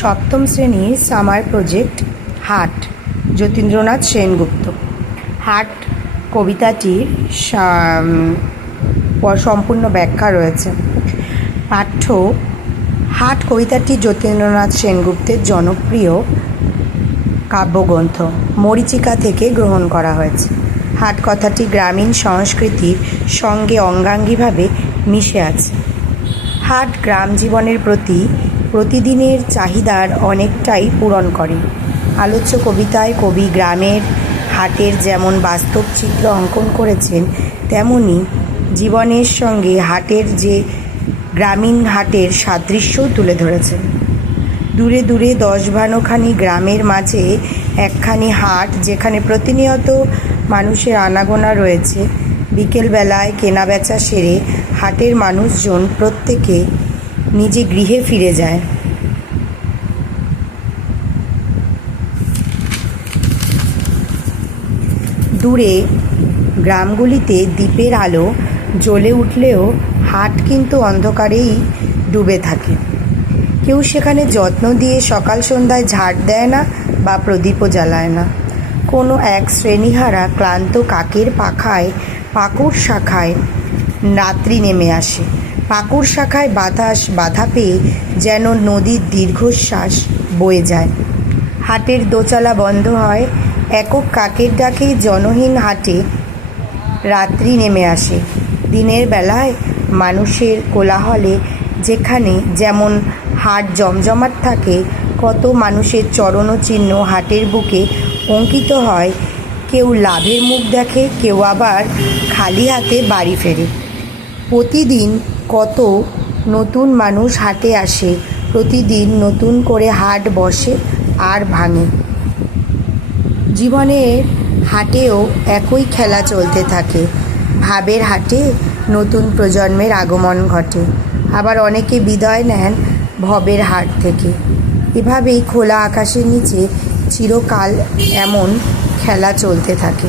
সপ্তম শ্রেণীর summer project হাট, যতীন্দ্রনাথ সেনগুপ্ত। হাট কবিতাটির সম্পূর্ণ ব্যাখ্যা রয়েছে। পাঠ্য: হাট কবিতাটি যতীন্দ্রনাথ সেনগুপ্তের জনপ্রিয় কাব্যগ্রন্থ মরীচিকা থেকে গ্রহণ করা হয়েছে। হাট কথাটি গ্রামীণ সংস্কৃতির সঙ্গে অঙ্গাঙ্গিভাবে মিশে আছে। হাট গ্রাম জীবনের প্রতিদিনের চাহিদার অনেকটাই পূরণ করে। আলোচ্য কবিতায় কবি গ্রামের হাটের যেমন বাস্তব চিত্র অঙ্কন করেছেন, তেমনি জীবনের সঙ্গে হাটের গ্রামীণ হাটের সাদৃশ্যও তুলে ধরেছেন। দূরে দূরে 10-12খানি গ্রামের মাঝে একখানি হাট, যেখানে প্রতিনিয়ত মানুষের আনাগোনা রয়েছে। বিকেলবেলায় কেনাবেচা সেরে হাটের মানুষজন প্রত্যেকে নিজে গৃহে ফিরে যায়। দূরে গ্রামগুলিতে দ্বীপের আলো জ্বলে উঠলেও হাট কিন্তু অন্ধকারেই ডুবে থাকে। কেউ সেখানে যত্ন দিয়ে সকাল সন্ধ্যায় ঝাড় দেয় না বা প্রদীপও জ্বালায় না। কোনো এক শ্রেণীহারা ক্লান্ত কাকের পাকুড় শাখায় রাত্রি নেমে আসে। পাকুড় শাখায় বাতাস বাধা পেয়ে যেন নদীর দীর্ঘশ্বাস বয়ে যায়। হাটের দোচালা বন্ধ হয়। একক কাকের ডাকেই জনহীন হাটে রাত্রি নেমে আসে। দিনের বেলায় মানুষের কোলাহলে যেখানে যেমন হাট জমজমাট থাকে, কত মানুষের চরণচিহ্ন হাটের বুকে অঙ্কিত হয়। কেউ লাভের মুখ দেখে, কেউ আবার খালি হাতে বাড়ি ফেরে। প্রতিদিন কত নতুন মানুষ হাটে আসে, প্রতিদিন নতুন করে হাট বসে আর ভাঙে। জীবনের হাটেও একই খেলা চলতে থাকে। ভাবের হাটে নতুন প্রজন্মের আগমন ঘটে, আবার অনেকে বিদায় নেন ভবের হাট থেকে। এভাবেই খোলা আকাশের নিচে চিরকাল এমন খেলা চলতে থাকে।